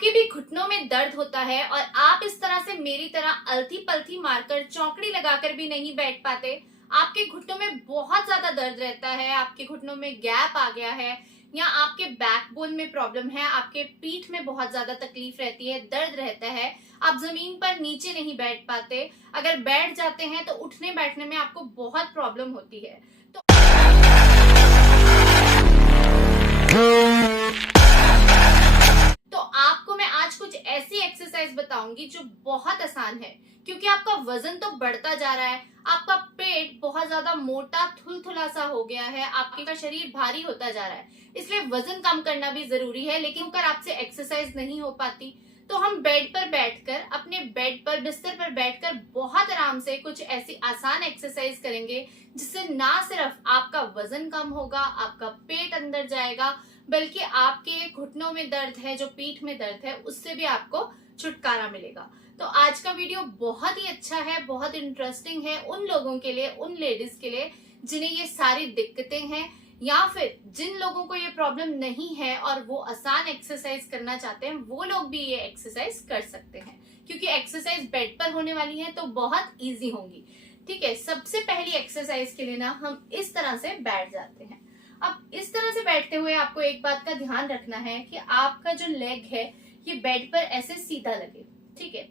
आपके भी घुटनों में दर्द होता है और आप इस तरह से मेरी तरह अलथी पलथी मारकर चौकड़ी लगाकर भी नहीं बैठ पाते, आपके घुटनों में बहुत ज्यादा दर्द रहता है, आपके घुटनों में गैप आ गया है या आपके बैकबोन में प्रॉब्लम है, आपके पीठ में बहुत ज्यादा तकलीफ रहती है, दर्द रहता है, आप जमीन पर नीचे नहीं बैठ पाते, अगर बैठ जाते हैं तो उठने बैठने में आपको बहुत प्रॉब्लम होती है, तो आपको मैं आज कुछ ऐसी एक्सरसाइज बताऊंगी जो बहुत आसान है। क्योंकि आपका वजन तो बढ़ता जा रहा है, आपका पेट बहुत ज्यादा मोटा थुलथुला सा हो गया है, आपका शरीर भारी होता जा रहा है, इसलिए वजन कम करना भी जरूरी है। लेकिन अगर आपसे एक्सरसाइज नहीं हो पाती तो हम बेड पर बैठकर, अपने बेड पर बिस्तर पर बैठकर बहुत आराम से कुछ ऐसी आसान एक्सरसाइज करेंगे जिससे ना सिर्फ आपका वजन कम होगा, आपका पेट अंदर जाएगा, बल्कि आपके घुटनों में दर्द है, जो पीठ में दर्द है, उससे भी आपको छुटकारा मिलेगा। तो आज का वीडियो बहुत ही अच्छा है, बहुत इंटरेस्टिंग है उन लोगों के लिए, उन लेडीज के लिए जिन्हें ये सारी दिक्कतें हैं, या फिर जिन लोगों को ये प्रॉब्लम नहीं है और वो आसान एक्सरसाइज करना चाहते हैं, वो लोग भी ये एक्सरसाइज कर सकते हैं। क्योंकि एक्सरसाइज बेड पर होने वाली है तो बहुत इजी होंगी। ठीक है, सबसे पहली एक्सरसाइज के लिए ना हम इस तरह से बैठ जाते हैं। अब इस तरह से बैठते हुए आपको एक बात का ध्यान रखना है कि आपका जो लेग है ये बेड पर ऐसे सीधा लगे। ठीक है,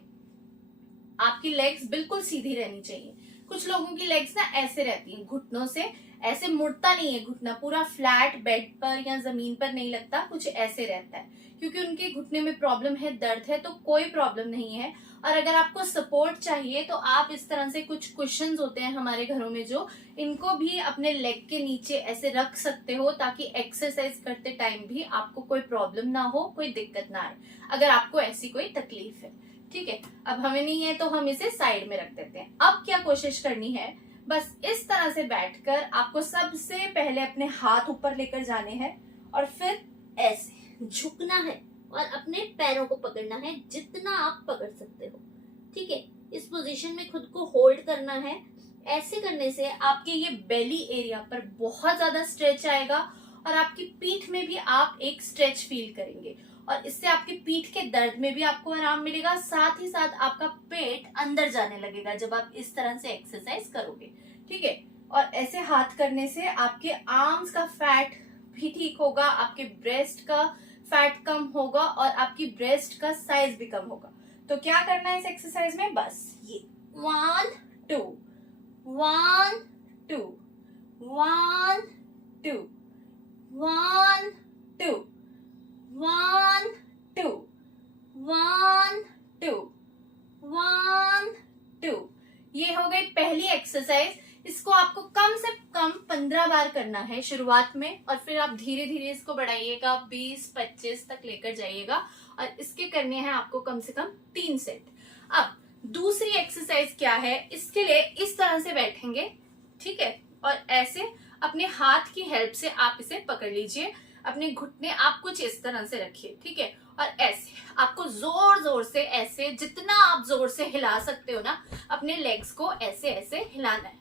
आपकी लेग्स बिल्कुल सीधी रहनी चाहिए। कुछ लोगों की लेग्स ना ऐसे रहती हैं, घुटनों से ऐसे मुड़ता नहीं है, घुटना पूरा फ्लैट बेड पर या जमीन पर नहीं लगता, कुछ ऐसे रहता है। क्योंकि उनके घुटने में प्रॉब्लम है, दर्द है, तो कोई प्रॉब्लम नहीं है। और अगर आपको सपोर्ट चाहिए तो आप इस तरह से कुछ कुशन्स होते हैं हमारे घरों में, जो इनको भी अपने लेग के नीचे ऐसे रख सकते हो, ताकि एक्सरसाइज करते टाइम भी आपको कोई प्रॉब्लम ना हो, कोई दिक्कत ना आए, अगर आपको ऐसी कोई तकलीफ है। ठीक है, अब हमें नहीं है तो हम इसे साइड में रख देते हैं। अब क्या कोशिश करनी है, बस इस तरह से बैठकर आपको सबसे पहले अपने हाथ ऊपर लेकर जाने हैं और फिर ऐसे झुकना है और अपने पैरों को पकड़ना है जितना आप पकड़ सकते हो। ठीक है, इस पोजीशन में खुद को होल्ड करना है। ऐसे करने से आपके ये बेली एरिया पर बहुत ज्यादा स्ट्रेच आएगा और आपकी पीठ में भी आप एक स्ट्रेच फील करेंगे, और इससे आपकी पीठ के दर्द में भी आपको आराम मिलेगा। साथ ही साथ आपका पेट अंदर जाने लगेगा जब आप इस तरह से एक्सरसाइज करोगे। ठीक है, और ऐसे हाथ करने से आपके आर्म्स का फैट भी ठीक होगा, आपके ब्रेस्ट का फैट कम होगा और आपकी ब्रेस्ट का साइज भी कम होगा। तो क्या करना है इस एक्सरसाइज में, बस ये 1 2 1 2 1 2 1 2 1 2 1 2 1 2। ये हो गई पहली एक्सरसाइज। इसको आपको कम से कम 15 बार करना है शुरुआत में, और फिर आप धीरे धीरे इसको बढ़ाइएगा, 20-25 तक लेकर जाइएगा, और इसके करने हैं आपको कम से कम 3 सेट। अब दूसरी एक्सरसाइज क्या है, इसके लिए इस तरह से बैठेंगे। ठीक है, और ऐसे अपने हाथ की हेल्प से आप इसे पकड़ लीजिए, अपने घुटने आप कुछ इस तरह से रखिए। ठीक है, और ऐसे आपको जोर जोर से, ऐसे जितना आप जोर से हिला सकते हो ना, अपने लेग्स को ऐसे ऐसे हिलाना है।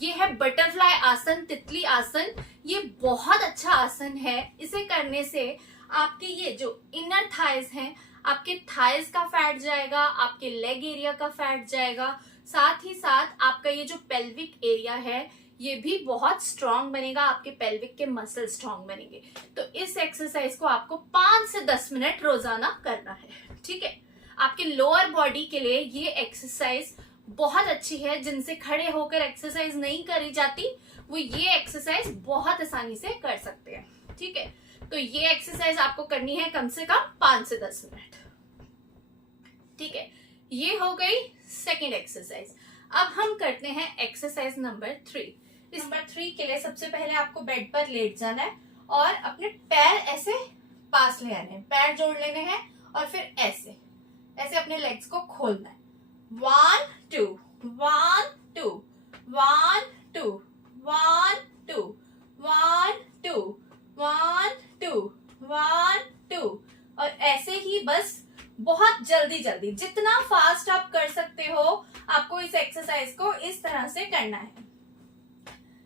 ये है बटरफ्लाई आसन, तितली आसन। ये बहुत अच्छा आसन है। इसे करने से आपके ये जो इनर थाइज हैं, आपके थाइज का फैट जाएगा, आपके लेग एरिया का फैट जाएगा, साथ ही साथ आपका ये जो पेल्विक एरिया है ये भी बहुत स्ट्रांग बनेगा, आपके पेल्विक के मसल स्ट्रांग बनेंगे। तो इस एक्सरसाइज को आपको 5 से 10 मिनट रोजाना करना है। ठीक है, आपके लोअर बॉडी के लिए ये एक्सरसाइज बहुत अच्छी है। जिनसे खड़े होकर एक्सरसाइज नहीं करी जाती, वो ये एक्सरसाइज बहुत आसानी से कर सकते हैं। ठीक है, तो ये एक्सरसाइज आपको करनी है कम से कम 5 से 10 मिनट। ठीक है, ये हो गई सेकेंड एक्सरसाइज। अब हम करते हैं एक्सरसाइज नंबर 3। इस नंबर 3 के लिए सबसे पहले आपको बेड पर लेट जाना है और अपने पैर ऐसे पास ले आने हैं, पैर जोड़ लेने हैं, और फिर ऐसे ऐसे अपने लेग्स को खोलना है। 1 2 1 2 1 2 1 2 1 2 1 2 1 2, और ऐसे ही बस बहुत जल्दी जल्दी, जितना फास्ट आप कर सकते हो, आपको इस एक्सरसाइज को इस तरह से करना है।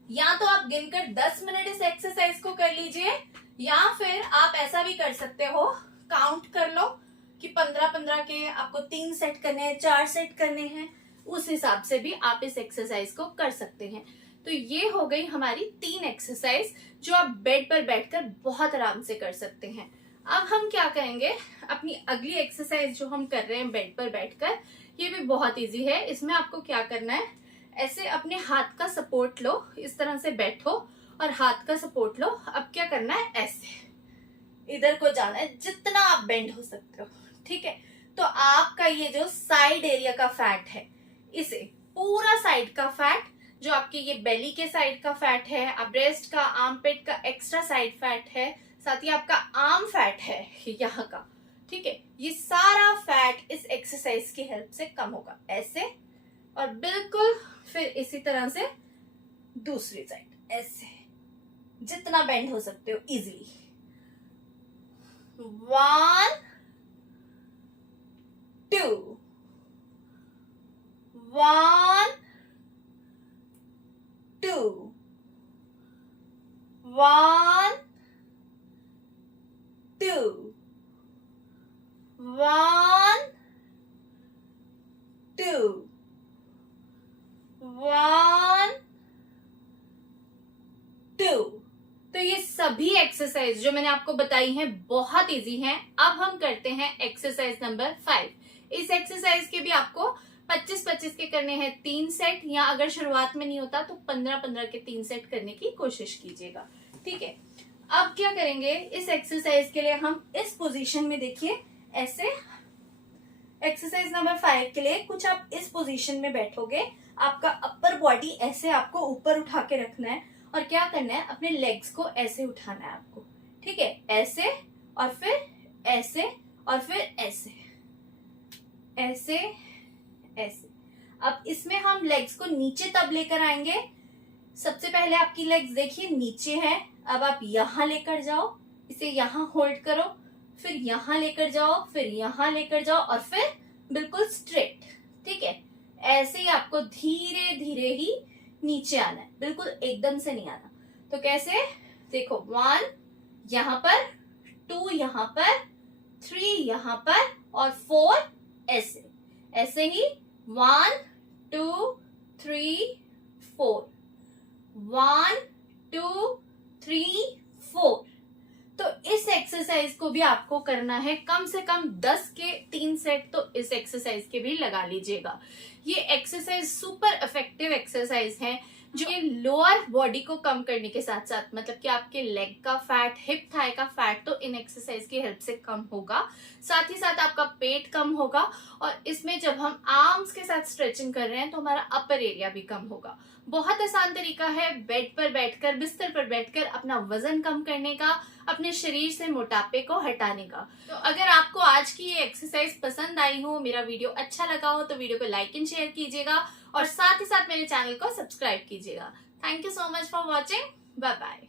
या तो आप गिनकर 10 मिनट इस एक्सरसाइज को कर लीजिए, या फिर आप ऐसा भी कर सकते हो, काउंट कर लो कि 15-15 के आपको 3 सेट करने हैं, 4 सेट करने हैं, उस हिसाब से भी आप इस एक्सरसाइज को कर सकते हैं। तो ये हो गई हमारी 3 एक्सरसाइज जो आप बेड पर बैठकर बहुत आराम से कर सकते हैं। अब हम क्या करेंगे, अपनी अगली एक्सरसाइज जो हम कर रहे हैं बेड पर बैठकर, ये भी बहुत इजी है। इसमें आपको क्या करना है, ऐसे अपने हाथ का सपोर्ट लो, इस तरह से बैठो और हाथ का सपोर्ट लो। अब क्या करना है, ऐसे इधर को जाना है, जितना आप बेंड हो सकते हो, ठीक है। तो आपका ये जो साइड एरिया का फैट है, इसे पूरा साइड का फैट, जो आपके ये बेली के साइड का फैट है, ब्रेस्ट का, आर्मपिट का एक्स्ट्रा साइड फैट है, साथ ही आपका आर्म फैट है यहाँ का, ठीक है, ये सारा फैट इस एक्सरसाइज की हेल्प से कम होगा। ऐसे, और बिल्कुल फिर इसी तरह से दूसरी साइड, ऐसे जितना बेंड हो सकते हो इजीली। 1 2 1 2 1 2 1 2 1 2। तो ये सभी एक्सरसाइज जो मैंने आपको बताई हैं बहुत इजी हैं। अब हम करते हैं एक्सरसाइज नंबर 5। इस एक्सरसाइज के भी आपको 25-25 के करने हैं 3 सेट, या अगर शुरुआत में नहीं होता तो 15-15 के 3 सेट करने की कोशिश कीजिएगा, ठीक है। अब क्या करेंगे, इस एक्सरसाइज के लिए हम इस पोजीशन में, देखिए ऐसे, एक्सरसाइज नंबर 5 के लिए कुछ आप इस पोजीशन में बैठोगे। आपका अपर बॉडी ऐसे आपको ऊपर उठा के रखना है, और क्या करना है, अपने लेग्स को ऐसे उठाना है आपको, ठीक है, ऐसे और फिर ऐसे और फिर ऐसे ऐसे ऐसे। अब इसमें हम लेग्स को नीचे तब लेकर आएंगे, सबसे पहले आपकी लेग्स देखिए नीचे है, अब आप यहां लेकर जाओ, इसे यहां होल्ड करो, फिर यहां लेकर जाओ, फिर यहां लेकर जाओ, और फिर बिल्कुल स्ट्रेट, ठीक है। ऐसे ही आपको धीरे धीरे ही नीचे आना है, बिल्कुल एकदम से नहीं आना। तो कैसे, देखो 1 यहां पर, 2 यहां पर, 3 यहां पर, और 4 ऐसे, ऐसे ही 1 2 3 4 1 2 3 4। तो इस एक्सरसाइज को भी आपको करना है कम से कम 10 के 3 सेट, तो इस एक्सरसाइज के भी लगा लीजिएगा। ये एक्सरसाइज सुपर इफेक्टिव एक्सरसाइज है, जो ये लोअर बॉडी को कम करने के साथ साथ, मतलब कि आपके लेग का फैट, हिप थाई का फैट तो इन एक्सरसाइज की हेल्प से कम होगा, साथ ही साथ आपका पेट कम होगा, और इसमें जब हम आर्म्स के साथ स्ट्रेचिंग कर रहे हैं तो हमारा अपर एरिया भी कम होगा। बहुत आसान तरीका है बेड पर बैठकर, बिस्तर पर बैठकर अपना वजन कम करने का, अपने शरीर से मोटापे को हटाने का। तो अगर आपको आज की ये एक्सरसाइज पसंद आई हो, मेरा वीडियो अच्छा लगा हो, तो वीडियो को लाइक एंड शेयर कीजिएगा, और साथ ही साथ मेरे चैनल को सब्सक्राइब कीजिएगा। Thank you so much for watching, bye bye.